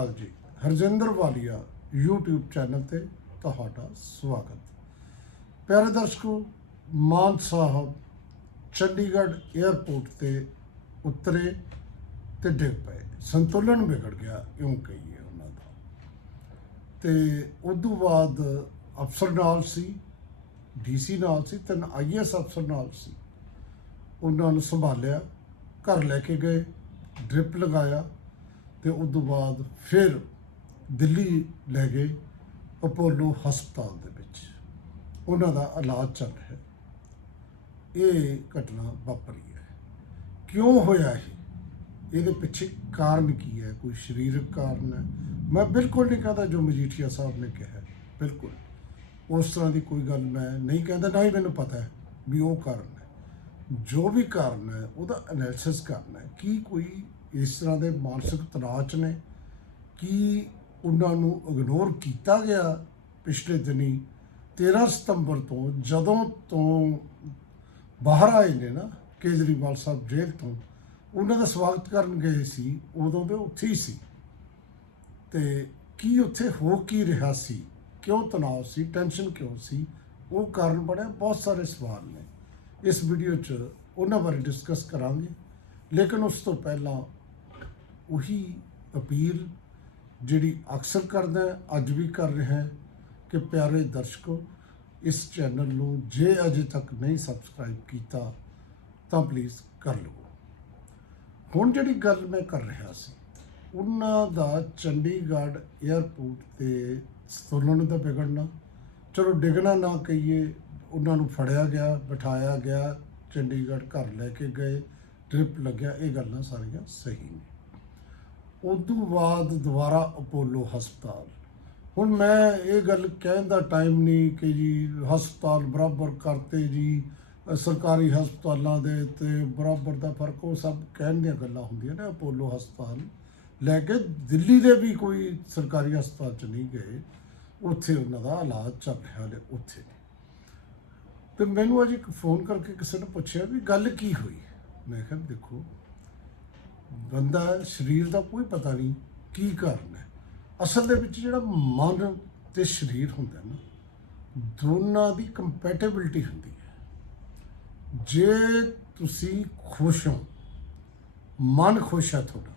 ਹਾਲ ਜੀ ਹਰਜਿੰਦਰ ਵਾਲੀਆ YouTube channel ਤੇ ਤੁਹਾਡਾ ਸਵਾਗਤ। ਪਿਆਰੇ ਦਰਸ਼ਕੋ, ਮਾਨ ਸਾਹਿਬ ਚੰਡੀਗੜ੍ਹ 에ਅਰਪੋਰਟ ਤੇ ਉਤਰੇ ਤੇ ਡਿੱਗ ਪਏ। ਸੰਤੁਲਨ ਵਿਗੜ ਗਿਆ, ਇਉਂ ਕਹੀਏ ਉਹਨਾਂ ਦਾ। ਤੇ ਉਦੋਂ ਬਾਅਦ ਅਫਸਰ ਨਾਲ ਸੀ, ਡੀਸੀ ਨਾਲ ਸੀ, ਤਿੰਨ ਆਈਐਸ ਅਫਸਰ ਨਾਲ ਸੀ। ਉਹਨਾਂ ਨੂੰ ਸੰਭਾਲਿਆ, ਘਰ ਲੈ ਕੇ ਗਏ, ਡ੍ਰਿਪ ਲਗਾਇਆ। ਤੇ ਉਸ ਤੋਂ ਬਾਅਦ ਫਿਰ ਦਿੱਲੀ ਲੈ ਗਏ ਅਪੋਲੋ ਹਸਪਤਾਲ ਦੇ ਵਿੱਚ। ਉਹਨਾਂ ਦਾ ਇਲਾਜ ਚੱਲ ਰਿਹਾ। ਇਹ ਘਟਨਾ ਵਾਪਰੀ ਹੈ। ਕਿਉਂ ਹੋਇਆ ਇਹ? ਇਹਦੇ ਪਿੱਛੇ ਕਾਰਨ ਕੀ ਹੈ? ਕੋਈ ਸਰੀਰਕ ਕਾਰਨ ਹੈ? ਮੈਂ ਬਿਲਕੁਲ ਨਹੀਂ ਕਹਿੰਦਾ ਜੋ ਮਜੀਠੀਆ ਸਾਹਿਬ ਨੇ ਕਿਹਾ ਬਿਲਕੁਲ। ਉਸ ਤਰ੍ਹਾਂ ਦੀ ਕੋਈ ਗੱਲ ਮੈਂ ਨਹੀਂ ਕਹਿੰਦਾ, ਨਾ ਹੀ ਮੈਨੂੰ ਪਤਾ ਹੈ ਵੀ ਉਹ ਕਾਰਨ ਹੈ। ਜੋ ਵੀ ਕਾਰਨ ਹੈ, ਉਹਦਾ ਐਨਾਲਿਸਿਸ ਕਰਨਾ ਹੈ। ਕੀ ਕੋਈ ਇਸ ਤਰ੍ਹਾਂ ਦੇ ਮਾਨਸਿਕ ਤਣਾਅ 'ਚ ਨੇ ਕੀ ਉਹਨਾਂ ਨੂੰ ਇਗਨੋਰ ਕੀਤਾ ਗਿਆ ਪਿਛਲੇ ਦਿਨੀ 13 ਸਤੰਬਰ ਤੋਂ ਜਦੋਂ ਤੋਂ ਬਾਹਰ ਆਏ ਨੇ ਨਾ ਕੇਜਰੀਵਾਲ ਸਾਹਿਬ ਜੇਲ੍ਹ ਤੋਂ, ਉਹਨਾਂ ਦਾ ਸਵਾਗਤ ਕਰਨ ਗਏ ਸੀ, ਉਦੋਂ ਦੇ ਉੱਥੇ ਹੀ ਸੀ। ਤੇ ਕੀ ਉੱਥੇ ਹੋ ਕੀ ਰਿਹਾ ਸੀ? ਕਿਉਂ ਤਣਾਅ ਸੀ? ਟੈਨਸ਼ਨ ਕਿਉਂ ਸੀ? ਉਹ ਕਾਰਨ ਬਣਿਆ ਬਹੁਤ ਸਾਰੇ ਸਵਾਲ ਨੇ। ਇਸ ਵੀਡੀਓ 'ਚ ਉਹਨਾਂ ਬਾਰੇ ਡਿਸਕਸ ਕਰਾਂਗੇ। ਲੇਕਿਨ ਉਸ ਤੋਂ ਪਹਿਲਾਂ ਉਹੀ ਅਪੀਲ ਜਿਹੜੀ ਅਕਸਰ ਕਰਦਾ ਅੱਜ ਵੀ ਕਰ ਰਿਹਾ ਹੈ ਕਿ ਪਿਆਰੇ ਦਰਸ਼ਕੋ, ਇਸ ਚੈਨਲ ਨੂੰ ਜੇ ਅਜੇ ਤੱਕ ਨਹੀਂ ਸਬਸਕ੍ਰਾਈਬ ਕੀਤਾ, ਤਾਂ ਪਲੀਜ਼ ਕਰ ਲਵੋ। ਹੁਣ ਜਿਹੜੀ ਗੱਲ ਮੈਂ ਕਰ ਰਿਹਾ ਸੀ, ਉਹਨਾਂ ਦਾ ਚੰਡੀਗੜ੍ਹ 에ਅਰਪੋਰਟ ਤੇ ਸਤੁਲਨ ਦਾ ਵਿਗੜਨਾ, ਚਲੋ ਡਿੱਗਣਾ ਨਾ ਕਹੀਏ, ਉਹਨਾਂ ਨੂੰ ਫੜਿਆ ਗਿਆ, ਬਿਠਾਇਆ ਗਿਆ, ਚੰਡੀਗੜ੍ਹ ਘਰ ਲੈ ਕੇ ਗਏ ਟ੍ਰਿਪ ਲੱਗਿਆ, ਇਹ ਗੱਲਾਂ ਸਾਰੀਆਂ ਸਹੀ ਨੇ। ਉਦੋਂ ਬਾਅਦ ਦੁਬਾਰਾ ਅਪੋਲੋ ਹਸਪਤਾਲ। ਹੁਣ ਮੈਂ ਇਹ ਗੱਲ ਕਹਿਣ ਦਾ ਟਾਈਮ ਨਹੀਂ ਕਿ ਜੀ ਹਸਪਤਾਲ ਬਰਾਬਰ ਕਰਤੇ ਜੀ ਸਰਕਾਰੀ ਹਸਪਤਾਲਾਂ ਦੇ ਤੇ ਬਰਾਬਰ ਦਾ ਫ਼ਰਕ, ਉਹ ਸਭ ਕਹਿਣ ਦੀਆਂ ਗੱਲਾਂ ਹੁੰਦੀਆਂ ਨੇ ਅਪੋਲੋ ਹਸਪਤਾਲ। ਲੈ ਕੇ ਦਿੱਲੀ ਦੇ ਵੀ ਕੋਈ ਸਰਕਾਰੀ ਹਸਪਤਾਲ ਚ ਨਹੀਂ ਗਏ, ਉੱਥੇ ਉਹਨਾਂ ਦਾ ਇਲਾਜ ਚੱਲ ਰਿਹਾ ਨੇ ਉੱਥੇ। ਤੇ ਮੈਨੂੰ ਅੱਜ ਇੱਕ ਫੋਨ ਕਰਕੇ ਕਿਸੇ ਨੇ ਪੁੱਛਿਆ ਵੀ ਗੱਲ ਕੀ ਹੋਈ? ਮੈਂ ਕਿਹਾ ਦੇਖੋ ਬੰਦਾ ਸਰੀਰ ਦਾ ਕੋਈ ਪਤਾ ਨਹੀਂ ਕੀ ਕਾਰਨ ਹੈ। ਅਸਲ ਦੇ ਵਿੱਚ ਜਿਹੜਾ ਮਨ ਤੇ ਸਰੀਰ ਹੁੰਦਾ ਨਾ, ਦੋਨਾਂ ਦੀ ਕੰਪੈਟੀਬਿਲਟੀ ਹੁੰਦੀ ਹੈ। ਜੇ ਤੁਸੀਂ ਖੁਸ਼ ਹੋ, ਮਨ ਖੁਸ਼ ਹੈ ਤੁਹਾਡਾ,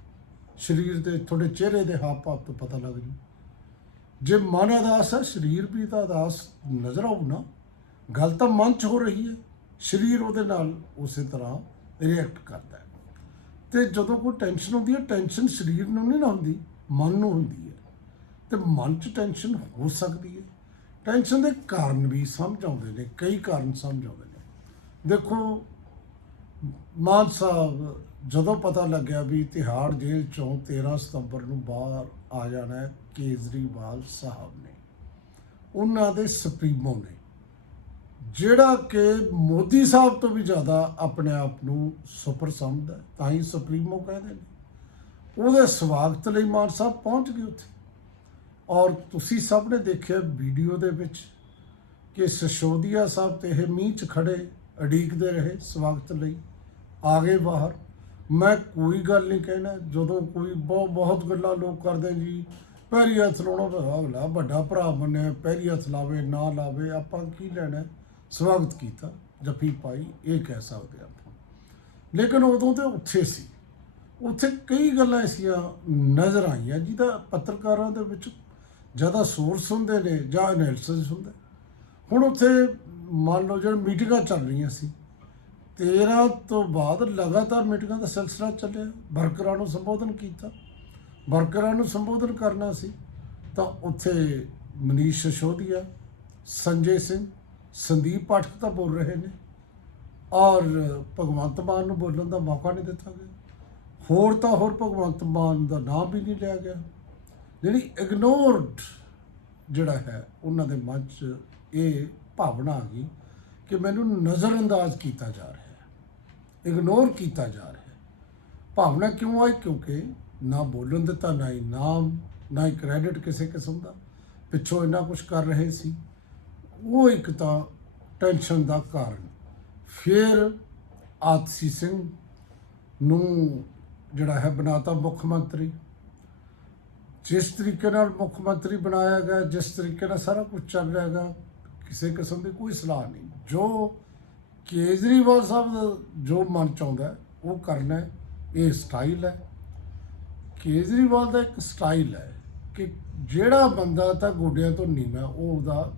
ਸਰੀਰ ਦੇ ਤੁਹਾਡੇ ਚਿਹਰੇ ਦੇ ਹਾਵ ਭਾਵ ਤੋਂ ਪਤਾ ਲੱਗ ਜੂ। ਜੇ ਮਨ ਅਦਾਸ ਹੈ, ਸਰੀਰ ਵੀ ਤਾਂ ਅਦਾਸ ਨਜ਼ਰ ਆਉ ਨਾ, ਗੱਲ ਤਾਂ ਮਨ 'ਚ ਹੋ ਰਹੀ ਹੈ, ਸਰੀਰ ਉਹਦੇ ਨਾਲ ਉਸੇ ਤਰ੍ਹਾਂ ਰਿਐਕਟ ਕਰਦਾ ਹੈ। ਤੇ ਜਦੋਂ ਕੋਈ ਟੈਨਸ਼ਨ ਹੁੰਦੀ ਹੈ ਟੈਨਸ਼ਨ ਸਰੀਰ ਨੂੰ ਨਹੀਂ ਨਾ ਹੁੰਦੀ, ਮਨ ਨੂੰ ਹੁੰਦੀ ਹੈ। ਤੇ ਮਨ 'ਚ ਟੈਨਸ਼ਨ ਹੋ ਸਕਦੀ ਹੈ। ਟੈਨਸ਼ਨ ਦੇ ਕਾਰਨ ਵੀ ਸਮਝ ਆਉਂਦੇ ਨੇ, ਕਈ ਕਾਰਨ ਸਮਝ ਆਉਂਦੇ ਨੇ। ਦੇਖੋ, ਮਾਨ ਸਾਹਿਬ, ਜਦੋਂ ਪਤਾ ਲੱਗਿਆ ਵੀ ਤਿਹਾੜ ਜੇਲ੍ਹ ਚੋਂ 13 ਸਤੰਬਰ ਨੂੰ ਬਾਹਰ ਆ ਜਾਣਾ ਕੇਜਰੀਵਾਲ ਸਾਹਿਬ ਨੇ, ਉਹਨਾਂ ਦੇ ਸੁਪਰੀਮੋ ਨੇ। ਜਿਹੜਾ ਕਿ ਮੋਦੀ ਸਾਹਿਬ ਤੋਂ ਵੀ ਜ਼ਿਆਦਾ ਆਪਣੇ ਆਪ ਨੂੰ ਸੁਪਰ ਸਮਝਦਾ ਤਾਂ ਹੀ ਸੁਪਰੀਮੋ ਕਹਿੰਦੇ ਨੇ। ਉਹਦੇ ਸਵਾਗਤ ਲਈ ਮਾਨ ਸਾਹਿਬ ਪਹੁੰਚ ਗਏ ਉੱਥੇ। ਔਰ ਤੁਸੀਂ ਸਭ ਨੇ ਦੇਖਿਆ ਵੀਡੀਓ ਦੇ ਵਿੱਚ ਕਿ ਸਸ਼ੋਦੀਆ ਸਾਹਿਬ ਤੇ ਇਹ ਮੀਂਹ 'ਚ ਖੜੇ ਅਡੀਕਦੇ ਰਹੇ ਸਵਾਗਤ ਲਈ, ਆ ਗਏ ਬਾਹਰ। ਮੈਂ ਕੋਈ ਗੱਲ ਨਹੀਂ ਕਹਿਣਾ, ਜਦੋਂ ਕੋਈ ਬਹੁਤ ਬਹੁਤ ਗੱਲਾਂ ਲੋਕ ਕਰਦੇ ਜੀ, ਪੈਰੀ ਹੱਥ ਲਾਉਣਾ ਤਾਂ ਅਗਲਾ ਵੱਡਾ ਭਰਾ ਮੰਨਿਆ, ਪੈਰੀ ਹੱਥ ਲਾਵੇ, ਨਾ ਲਾਵੇ, ਆਪਾਂ ਕੀ ਲੈਣਾ? ਸਵਾਗਤ ਕੀਤਾ, ਜੱਫੀ ਪਾਈ, ਇਹ ਕਹਿ ਸਕਦੇ ਆਪਾਂ। ਲੇਕਿਨ ਉਦੋਂ ਤੇ ਉੱਥੇ ਸੀ। ਉੱਥੇ ਕਈ ਗੱਲਾਂ ਐਸੀਆਂ ਨਜ਼ਰ ਆਈਆਂ ਜਿਹਦਾ ਪੱਤਰਕਾਰਾਂ ਦੇ ਵਿੱਚ ਜ਼ਿਆਦਾ ਸੋਰਸ ਹੁੰਦੇ ਨੇ ਜਾਂ ਐਨਾਲਿਸਿਸ ਹੁੰਦਾ। ਹੁਣ ਉੱਥੇ ਮੰਨ ਲਓ ਜਿਹੜਾ ਮੀਟਿੰਗਾਂ ਚੱਲ ਰਹੀਆਂ ਸੀ 13 ਤੋਂ ਬਾਅਦ ਲਗਾਤਾਰ ਮੀਟਿੰਗਾਂ ਦਾ ਸਿਲਸਿਲਾ ਚੱਲਿਆ, ਵਰਕਰਾਂ ਨੂੰ ਸੰਬੋਧਨ ਕੀਤਾ। ਵਰਕਰਾਂ ਨੂੰ ਸੰਬੋਧਨ ਕਰਨਾ ਸੀ, ਤਾਂ ਉੱਥੇ ਮਨੀਸ਼ ਸਿਸੋਦੀਆ, ਸੰਜੇ ਸਿੰਘ ਸੰਦੀਪ ਪਾਠਕ ਤਾਂ ਬੋਲ ਰਹੇ ਨੇ। ਔਰ ਭਗਵੰਤ ਮਾਨ ਨੂੰ ਬੋਲਣ ਦਾ ਮੌਕਾ ਨਹੀਂ ਦਿੱਤਾ ਗਿਆ। ਹੋਰ ਤਾਂ ਹੋਰ ਭਗਵੰਤ ਮਾਨ ਦਾ ਨਾਮ ਵੀ ਨਹੀਂ ਲਿਆ ਗਿਆ। ਜਿਹੜੀ ਇਗਨੋਰਡ ਜਿਹੜਾ ਹੈ, ਉਹਨਾਂ ਦੇ ਮਨ 'ਚ ਇਹ ਭਾਵਨਾ ਆ ਗਈ ਕਿ ਮੈਨੂੰ ਨਜ਼ਰਅੰਦਾਜ਼ ਕੀਤਾ ਜਾ ਰਿਹਾ ਹੈ। ਇਗਨੋਰ ਕੀਤਾ ਜਾ ਰਿਹਾ ਹੈ। ਭਾਵਨਾ ਕਿਉਂ ਆਈ? ਕਿਉਂਕਿ ਨਾ ਬੋਲਣ ਦਿੱਤਾ, ਨਾ ਹੀ ਨਾਮ ਨਾ ਹੀ ਕ੍ਰੈਡਿਟ ਕਿਸੇ ਕਿਸਮ ਦਾ। ਪਿੱਛੋਂ ਇੰਨਾ ਕੁਝ ਕਰ ਰਹੇ ਸੀ। ਉਹ ਇੱਕ ਤਾਂ ਟੈਨਸ਼ਨ ਦਾ ਕਾਰਨ। ਫਿਰ ਆਤਸੀ ਸਿੰਘ ਨੂੰ ਜਿਹੜਾ ਹੈ ਬਣਾਤਾ ਮੁੱਖ ਮੰਤਰੀ। ਜਿਸ ਤਰੀਕੇ ਨਾਲ ਮੁੱਖ ਮੰਤਰੀ ਬਣਾਇਆ ਗਿਆ ਜਿਸ ਤਰੀਕੇ ਨਾਲ ਸਾਰਾ ਕੁਝ ਚੱਲ ਰਿਹਾ ਹੈਗਾ ਕਿਸੇ ਕਿਸਮ ਦੀ ਕੋਈ ਸਲਾਹ ਨਹੀਂ। ਜੋ ਕੇਜਰੀਵਾਲ ਸਾਹਿਬ ਦਾ ਜੋ ਮਨ ਚਾਹੁੰਦਾ ਹੈ, ਉਹ ਕਰਨਾ ਇਹ ਸਟਾਈਲ ਹੈ। ਕੇਜਰੀਵਾਲ ਦਾ ਇੱਕ ਸਟਾਈਲ ਹੈ ਕਿ ਜਿਹੜਾ ਬੰਦਾ ਤਾਂ ਗੋਡਿਆਂ ਤੋਂ ਨੀਵਾਂ ਉਹ ਉਹਦਾ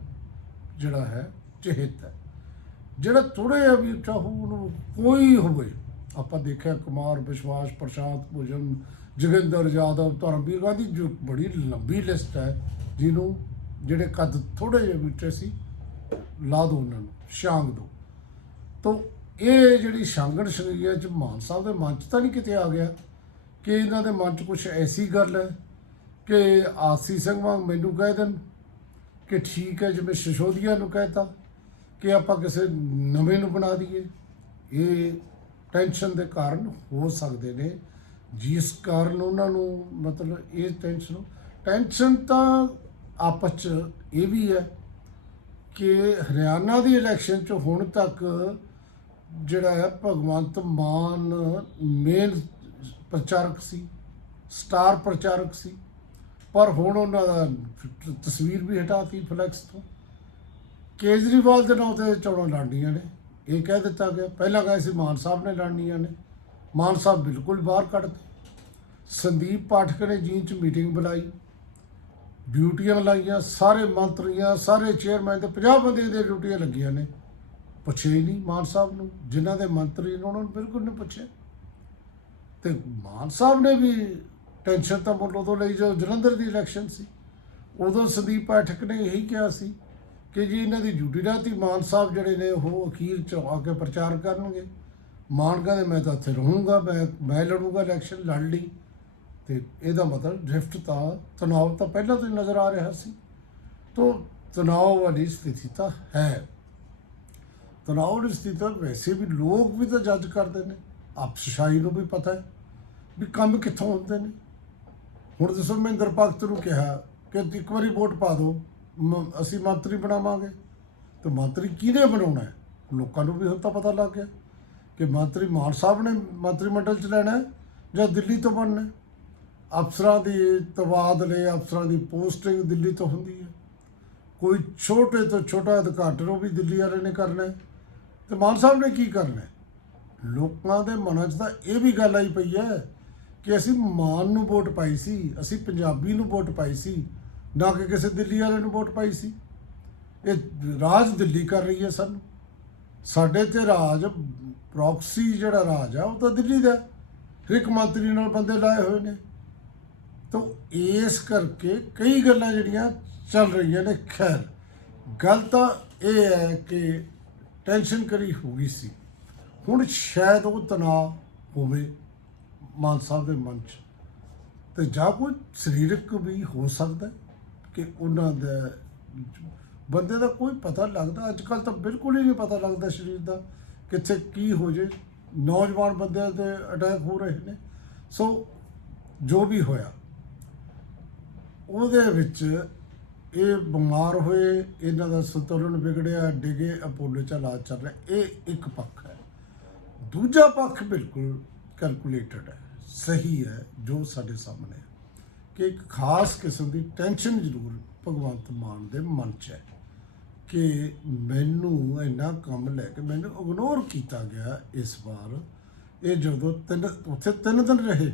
ਜਿਹੜਾ ਹੈ, ਚਿਹਤ ਹੈ। ਜਿਹੜਾ ਥੋੜੇ ਜਿਹਾ ਵੀ ਚਾਹੂ ਉਹਨੂੰ ਕੋਈ ਹੋਵੇ। ਆਪਾਂ ਦੇਖਿਆ ਕੁਮਾਰ, ਵਿਸ਼ਵਾਸ, ਪ੍ਰਸ਼ਾਂਤ ਭੂਸ਼ਣ ਜੋਗਿੰਦਰ ਯਾਦਵ, ਧਰਮਵੀਰ ਗਾਂਧੀ, ਜੋ ਬੜੀ ਲੰਬੀ ਲਿਸਟ ਹੈ, ਜਿਹਨੂੰ ਜਿਹੜੇ ਕੱਦ ਥੋੜੇ ਜਿਹੇ ਵਿੱਚ ਸੀ, ਲਾ ਦੋ ਉਹਨਾਂ ਨੂੰ ਸ਼ਾਂਗ ਦੋ। ਤੋ ਇਹ ਜਿਹੜੀ ਛਾਂਗਣ ਸ਼ਰੀਆ ਚ ਮਾਨ ਸਾਹਿਬ ਦੇ ਮਨ 'ਚ ਤਾਂ ਨਹੀਂ ਕਿਤੇ ਆ ਗਿਆ ਕਿ ਇਹਨਾਂ ਦੇ ਮਨ 'ਚ ਕੁਝ ਐਸੀ ਗੱਲ ਹੈ ਕਿ ਆਸੀ ਸਿੰਘ ਵਾਂਗ ਮੈਨੂੰ ਕਹਿ ਦੇਣ ਕਿ ਠੀਕ ਹੈ, ਜਿਵੇਂ ਸਸ਼ੋਦੀਆ ਨੂੰ ਕਹਿਤਾ ਕਿ ਆਪਾਂ ਕਿਸੇ ਨਵੇਂ ਨੂੰ ਬਣਾ ਦਈਏ। ਇਹ ਟੈਨਸ਼ਨ ਦੇ ਕਾਰਨ ਹੋ ਸਕਦੇ ਨੇ। ਜਿਸ ਕਾਰਨ ਉਹਨਾਂ ਨੂੰ ਮਤਲਬ ਇਹ ਟੈਨਸ਼ਨ ਟੈਨਸ਼ਨ ਤਾਂ ਆਪਸ ਚ ਇਹ ਵੀ ਹੈ ਕਿ ਹਰਿਆਣਾ ਦੀ ਇਲੈਕਸ਼ਨ ਚ ਹੁਣ ਤੱਕ ਜਿਹੜਾ ਹੈ ਭਗਵੰਤ ਮਾਨ ਮੇਨ ਪ੍ਰਚਾਰਕ ਸੀ ਸਟਾਰ ਪ੍ਰਚਾਰਕ ਸੀ। ਪਰ ਹੁਣ ਉਹਨਾਂ ਦਾ ਤਸਵੀਰ ਵੀ ਹਟਾਤੀ ਫਲੈਕਸ ਤੋਂ। ਕੇਜਰੀਵਾਲ ਦੇ ਨਾਂ ਤੇ ਚੋਣਾਂ ਲੜਨੀਆਂ ਨੇ। ਇਹ ਕਹਿ ਦਿੱਤਾ ਗਿਆ, ਪਹਿਲਾਂ ਕਹੇ ਸੀ ਮਾਨ ਸਾਹਿਬ ਨੇ ਲੜਨੀਆਂ ਨੇ। ਮਾਨ ਸਾਹਿਬ ਬਿਲਕੁਲ ਬਾਹਰ ਕੱਢਤੇ ਸੰਦੀਪ ਪਾਠਕ ਨੇ ਜੀਨ ਚ ਮੀਟਿੰਗ ਬੁਲਾਈ। ਡਿਊਟੀਆਂ ਲਾਈਆਂ, ਸਾਰੇ ਮੰਤਰੀਆਂ, ਸਾਰੇ ਚੇਅਰਮੈਨ ਤੇ 50 ਬੰਦੇ ਦੀਆਂ ਡਿਊਟੀਆਂ ਲੱਗੀਆਂ ਨੇ। ਪੁੱਛੇ ਹੀ ਨਹੀਂ ਮਾਨ ਸਾਹਿਬ ਨੂੰ, ਜਿਨ੍ਹਾਂ ਦੇ ਮੰਤਰੀ ਨੇ ਉਹਨਾਂ ਨੂੰ ਬਿਲਕੁਲ ਨਹੀਂ ਪੁੱਛਿਆ। ਤੇ ਮਾਨ ਸਾਹਿਬ ਨੇ ਵੀ ਟੈਨਸ਼ਨ ਤਾਂ ਮੁੱਲ ਉਦੋਂ ਲਈ ਜਦੋਂ ਜਲੰਧਰ ਦੀ ਇਲੈਕਸ਼ਨ ਸੀ। ਉਦੋਂ ਸੰਦੀਪ ਪਾਠਕ ਨੇ ਇਹੀ ਕਿਹਾ ਸੀ ਕਿ ਜੀ ਇਹਨਾਂ ਦੀ ਡਿਊਟੀ ਰਾਤੀ ਮਾਨ ਸਾਹਿਬ ਜਿਹੜੇ ਨੇ ਉਹ ਅਖੀਰ ਚ ਆ ਕੇ ਪ੍ਰਚਾਰ ਕਰਨਗੇ। ਮਾਨ ਕਹਿੰਦੇ, ਮੈਂ ਤਾਂ ਇੱਥੇ ਰਹੂੰਗਾ, ਮੈਂ ਮੈਂ ਲੜੂੰਗਾ ਇਲੈਕਸ਼ਨ ਲੜ ਲਈ। ਤੇ ਇਹਦਾ ਮਤਲਬ ਡ੍ਰਿਫਟ ਤਾਂ, ਤਣਾਅ ਤਾਂ ਪਹਿਲਾਂ ਤੋਂ ਹੀ ਨਜ਼ਰ ਆ ਰਿਹਾ ਸੀ। ਤੋਂ ਤਣਾਅ ਵਾਲੀ ਸਥਿਤੀ ਤਾਂ ਹੈ। ਤਣਾਅ ਵਾਲੀ ਸਥਿਤੀ ਤਾਂ ਵੈਸੇ ਵੀ ਲੋਕ ਵੀ ਤਾਂ ਜੱਜ ਕਰਦੇ ਨੇ। ਅਫਸਰਸ਼ਾਹੀ ਨੂੰ ਵੀ ਪਤਾ ਹੈ ਵੀ ਕੰਮ ਕਿੱਥੋਂ ਹੁੰਦੇ ਨੇ। ਹੁਣ ਦੱਸੋ ਮਹਿੰਦਰ ਭਗਤ ਨੂੰ ਕਿਹਾ ਕਿ ਇੱਕ ਵਾਰੀ ਵੋਟ ਪਾ ਦਿਓ, ਮ- ਅਸੀਂ ਮੰਤਰੀ ਬਣਾਵਾਂਗੇ। ਤੇ ਮੰਤਰੀ ਕਿਹਨੇ ਬਣਾਉਣਾ ਲੋਕਾਂ ਨੂੰ ਵੀ ਹੁਣ ਤਾਂ ਪਤਾ ਲੱਗ ਗਿਆ ਕਿ ਮੰਤਰੀ ਮਾਨ ਸਾਹਿਬ ਨੇ ਮੰਤਰੀ ਮੰਡਲ ਚ ਲੈਣਾ ਜਾਂ ਦਿੱਲੀ ਤੋਂ ਬਣਨਾ ਅਫਸਰਾਂ ਦੀ ਤਬਾਦਲੇ ਅਫਸਰਾਂ ਦੀ ਪੋਸਟਿੰਗ ਦਿੱਲੀ ਤੋਂ ਹੁੰਦੀ ਹੈ। ਕੋਈ ਛੋਟੇ ਤੋਂ ਛੋਟਾ ਅਧਿਕਾਰੀ ਉਹ ਵੀ ਦਿੱਲੀ ਵਾਲੇ ਨੇ ਕਰਨਾ ਹੈ। ਤੇ ਮਾਨ ਸਾਹਿਬ ਨੇ ਕੀ ਕਰਨਾ ਲੋਕਾਂ ਦੇ ਮਨਾਂ 'ਚ ਤਾਂ ਇਹ ਵੀ ਗੱਲ ਆਈ ਪਈ ਹੈ ਕਿ ਅਸੀਂ ਮਾਨ ਨੂੰ ਵੋਟ ਪਾਈ ਸੀ, ਅਸੀਂ ਪੰਜਾਬੀ ਨੂੰ ਵੋਟ ਪਾਈ ਸੀ, ਨਾ ਕਿ ਕਿਸੇ ਦਿੱਲੀ ਵਾਲੇ ਨੂੰ ਵੋਟ ਪਾਈ ਸੀ। ਇਹ ਰਾਜ ਦਿੱਲੀ ਕਰ ਰਹੀ ਹੈ ਸਾਨੂੰ। ਸਾਡੇ ਤੇ ਰਾਜ ਪ੍ਰੋਕਸੀ ਜਿਹੜਾ ਰਾਜ ਆ, ਉਹ ਤਾਂ ਦਿੱਲੀ ਦਾ ਹੈ। ਇੱਕ ਮੰਤਰੀ ਨਾਲ ਬੰਦੇ ਲਾਏ ਹੋਏ ਨੇ। ਤਾਂ ਇਸ ਕਰਕੇ ਕਈ ਗੱਲਾਂ ਜਿਹੜੀਆਂ ਚੱਲ ਰਹੀਆਂ ਨੇ, ਖੈਰ, ਗੱਲ ਤਾਂ ਇਹ ਹੈ ਕਿ ਟੈਨਸ਼ਨ ਕਰੀ ਹੋ ਗਈ ਸੀ। ਹੁਣ ਸ਼ਾਇਦ ਉਹ ਤਣਾਅ ਹੋਵੇ। ਮਾਨ ਸਾਹਿਬ ਦੇ ਮਨ 'ਚ ਤੇ ਜਾਂ ਕੋਈ ਸਰੀਰਕ ਵੀ ਹੋ ਸਕਦਾ ਕਿ ਉਹਨਾਂ ਦਾ ਬੰਦੇ ਦਾ ਕੋਈ ਪਤਾ ਲੱਗਦਾ। ਅੱਜ ਕੱਲ ਤਾਂ ਬਿਲਕੁਲ ਹੀ ਨਹੀਂ ਪਤਾ ਲੱਗਦਾ ਸਰੀਰ ਦਾ ਕਿੱਥੇ ਕੀ ਹੋ ਜੇ। ਨੌਜਵਾਨ ਬੰਦਿਆਂ ਤੇ ਅਟੈਕ ਹੋ ਰਹੇ ਨੇ। ਸੋ ਜੋ ਵੀ ਹੋਇਆ, ਉਹਦੇ ਵਿੱਚ ਇਹ ਬਿਮਾਰ ਹੋਏ, ਇਹਨਾਂ ਦਾ ਸੰਤੁਲਨ ਵਿਗੜਿਆ, ਡਿਗੇ, ਅਪੋਲੋ ਚ ਇਲਾਜ ਚੱਲ ਰਿਹਾ। ਇਹ ਇੱਕ ਪੱਖ ਹੈ। ਦੂਜਾ ਪੱਖ ਬਿਲਕੁਲ ਕੈਲਕੂਲੇਟਡ ਹੈ। ਸਹੀ ਹੈ, ਜੋ ਸਾਡੇ ਸਾਹਮਣੇ ਹੈ। ਕਿ ਇੱਕ ਖਾਸ ਕਿਸਮ ਦੀ ਟੈਨਸ਼ਨ ਜ਼ਰੂਰ ਭਗਵੰਤ ਮਾਨ ਦੇ ਮਨ 'ਚ ਹੈ ਕਿ ਮੈਨੂੰ ਇੰਨਾ ਕੰਮ ਲੈ ਕੇ ਮੈਨੂੰ ਇਗਨੋਰ ਕੀਤਾ ਗਿਆ ਇਸ ਵਾਰ। ਇਹ ਜਦੋਂ ਤਿੰਨ, ਉੱਥੇ ਤਿੰਨ ਦਿਨ ਰਹੇ,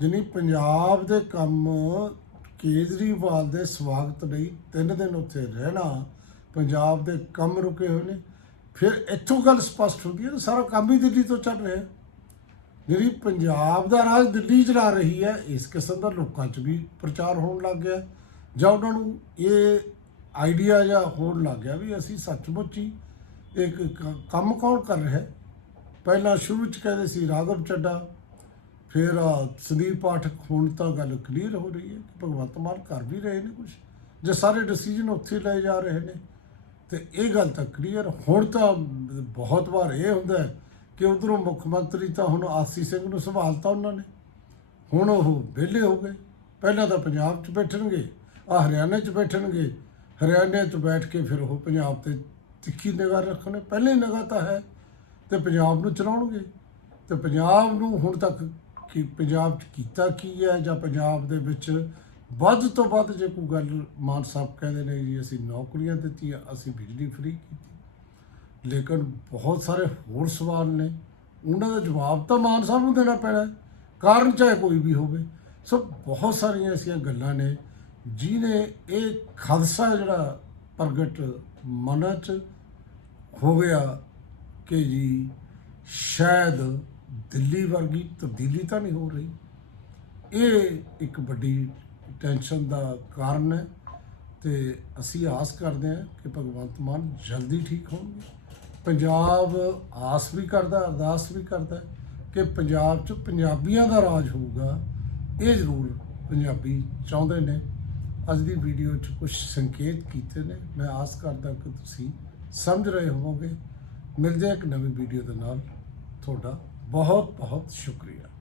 ਜਿਨੀ ਪੰਜਾਬ ਦੇ ਕੰਮ ਕੇਜਰੀਵਾਲ ਦੇ ਸਵਾਗਤ ਲਈ ਤਿੰਨ ਦਿਨ ਉੱਥੇ ਰਹਿਣਾ, ਪੰਜਾਬ ਦੇ ਕੰਮ ਰੁਕੇ ਹੋਏ ਨੇ, ਫਿਰ ਇੱਥੋਂ ਗੱਲ ਸਪਸ਼ਟ ਹੁੰਦੀ ਹੈ ਕਿ ਸਾਰਾ ਕੰਮ ਹੀ ਦਿੱਲੀ ਤੋਂ ਚੱਲ ਰਿਹਾ। ਜਿਹੜੀ ਪੰਜਾਬ ਦਾ ਰਾਜ ਦਿੱਲੀ ਚਲਾ ਰਹੀ ਹੈ, ਇਸ ਕਿਸਮ ਦਾ ਲੋਕਾਂ 'ਚ ਵੀ ਪ੍ਰਚਾਰ ਹੋਣ ਲੱਗ ਗਿਆ। ਜਾਂ ਉਹਨਾਂ ਨੂੰ ਇਹ ਆਈਡੀਆ ਜਾਂ ਹੋਣ ਲੱਗ ਗਿਆ ਵੀ ਅਸੀਂ ਸੱਚਮੁੱਚ ਹੀ ਇੱਕ ਕੰਮ ਕੌਣ ਕਰ ਰਿਹਾ ਹੈ? ਪਹਿਲਾਂ ਸ਼ੁਰੂ 'ਚ ਕਹਿੰਦੇ ਸੀ ਰਾਘਵ ਚੱਡਾ, ਫਿਰ ਸੰਦੀਪ ਪਾਠਕ ਹੁਣ ਤਾਂ ਗੱਲ ਕਲੀਅਰ ਹੋ ਰਹੀ ਹੈ ਕਿ ਭਗਵੰਤ ਮਾਨ ਕਰ ਵੀ ਰਹੇ ਨੇ ਕੁਝ ਜੇ ਸਾਰੇ ਡਿਸੀਜਨ ਉੱਥੇ ਲਏ ਜਾ ਰਹੇ ਨੇ। ਤੇ ਇਹ ਗੱਲ ਤਾਂ ਕਲੀਅਰ ਹੁਣ ਤਾਂ ਬਹੁਤ ਵਾਰ ਇਹ ਹੁੰਦਾ ਹੈ ਕਿ ਉਧਰੋਂ ਮੁੱਖ ਮੰਤਰੀ ਤਾਂ ਹੁਣ ਆਸੀ ਸਿੰਘ ਨੂੰ ਸੰਭਾਲਤਾ ਉਹਨਾਂ ਨੇ। ਹੁਣ ਉਹ ਵਿਹਲੇ ਹੋ ਗਏ। ਪਹਿਲਾਂ ਤਾਂ ਪੰਜਾਬ 'ਚ ਬੈਠਣਗੇ ਆ ਹਰਿਆਣੇ 'ਚ ਬੈਠਣਗੇ। ਹਰਿਆਣੇ 'ਚ ਬੈਠ ਕੇ ਫਿਰ ਉਹ ਪੰਜਾਬ ਤੇ ਤਿੱਖੀ ਨਿਗਾਹ ਰੱਖਣੇ। ਪਹਿਲੇ ਹੀ ਨਿਗਾਹ ਤਾਂ ਹੈ ਤੇ ਪੰਜਾਬ ਨੂੰ ਚਲਾਉਣਗੇ। ਤੇ ਪੰਜਾਬ ਨੂੰ ਹੁਣ ਤੱਕ ਕਿ ਪੰਜਾਬ 'ਚ ਕੀਤਾ ਕੀ ਹੈ ਜਾਂ ਪੰਜਾਬ ਦੇ ਵਿੱਚ ਵੱਧ ਤੋਂ ਵੱਧ ਜੇ ਕੋਈ ਗੱਲ ਮਾਨ ਸਾਹਿਬ ਕਹਿੰਦੇ ਨੇ ਜੀ, ਅਸੀਂ ਨੌਕਰੀਆਂ ਦਿੱਤੀਆਂ, ਅਸੀਂ ਬਿਜਲੀ ਫ੍ਰੀ ਕੀਤੀ। ਲੇਕਿਨ ਬਹੁਤ ਸਾਰੇ ਹੋਰ ਸਵਾਲ ਨੇ। ਉਹਨਾਂ ਦਾ ਜਵਾਬ ਤਾਂ ਮਾਨ ਸਾਹਿਬ ਨੂੰ ਦੇਣਾ ਪੈਣਾ ਕਾਰਨ ਚਾਹੇ ਕੋਈ ਵੀ ਹੋਵੇ। ਸੋ ਬਹੁਤ ਸਾਰੀਆਂ ਐਸੀਆਂ ਗੱਲਾਂ ਨੇ ਜਿਨੇ ਇਹ ਖਦਸ਼ਾ ਜਿਹੜਾ ਪ੍ਰਗਟ ਮਨਾਂ 'ਚ ਹੋ ਗਿਆ ਕਿ ਜੀ ਸ਼ਾਇਦ ਦਿੱਲੀ ਵਰਗੀ ਤਬਦੀਲੀ ਤਾਂ ਨਹੀਂ ਹੋ ਰਹੀ। ਇਹ ਇੱਕ ਵੱਡੀ ਟੈਨਸ਼ਨ ਦਾ ਕਾਰਨ ਹੈ ਤੇ ਅਸੀਂ ਆਸ ਕਰਦੇ ਹਾਂ ਕਿ ਭਗਵੰਤ ਮਾਨ ਜਲਦੀ ਠੀਕ ਹੋਣਗੇ। ਪੰਜਾਬ ਆਸ ਵੀ ਕਰਦਾ, ਅਰਦਾਸ ਵੀ ਕਰਦਾ ਕਿ ਪੰਜਾਬ 'ਚ ਪੰਜਾਬੀਆਂ ਦਾ ਰਾਜ ਹੋਊਗਾ, ਇਹ ਜ਼ਰੂਰ ਪੰਜਾਬੀ ਚਾਹੁੰਦੇ ਨੇ। ਅੱਜ ਦੀ ਵੀਡੀਓ 'ਚ ਕੁਝ ਸੰਕੇਤ ਕੀਤੇ ਨੇ। ਮੈਂ ਆਸ ਕਰਦਾ ਕਿ ਤੁਸੀਂ ਸਮਝ ਰਹੇ ਹੋਵੋਗੇ। ਮਿਲਦੇ ਹਾਂ ਇੱਕ ਨਵੀਂ ਵੀਡੀਓ ਦੇ ਨਾਲ। ਤੁਹਾਡਾ ਬਹੁਤ ਬਹੁਤ ਸ਼ੁਕਰੀਆ।